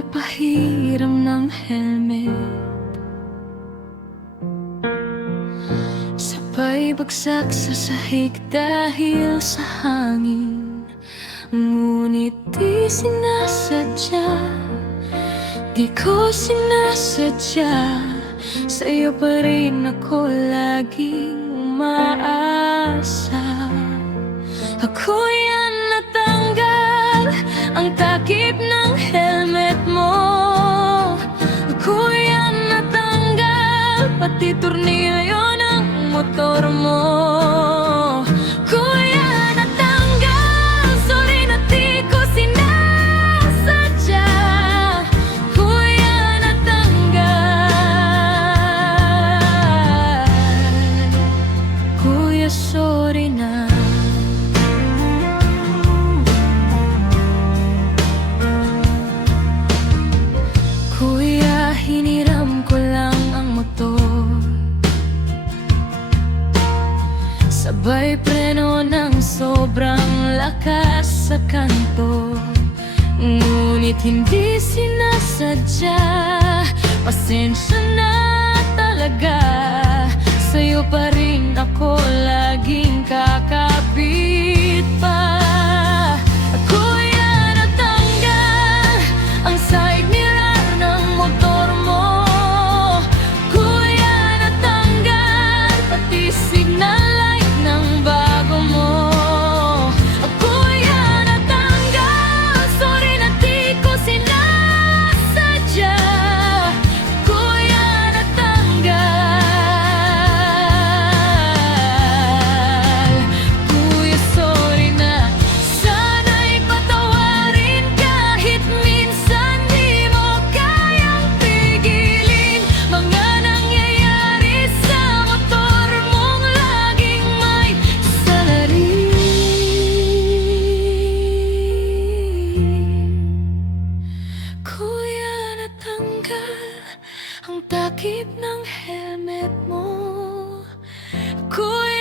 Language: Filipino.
Kuya, pahiram ng helmet. Sabay bagsak sa sahig dahil sa hangin. Ngunit di sinasadya, di ko sinasadya. Sa'yo pa rin ako laging umaasa. Ako'y natanggal ang takip ng helmet mo. Ako'y natanggal pati tornilyo ng motor mo. Kuya, natanggal, sorry na di ko sinasadya. Kuya, natanggal. Kuya, sorry na. Kuya, hiniram ko lang ang motor. Sabay preno ng sobrang lakas sa kanto. Ngunit hindi sinasadya, pasensya na talaga. Sa'yo pa rin ako laging kakabit pa. Kuya, natanggal ang side mirror ng motor mo. Kuya, natanggal pati signal light ng bago mo. Kuya, natanggal, sorry na di ko sinasadya. Kuya, natanggal. Kuya, sorry na. Sana'y patawarin kahit minsan di mo kayang pigilin mga nangyayari sa motor mong laging may salarin. Kuya, natanggal ang takip ng helmet mo. Kuya,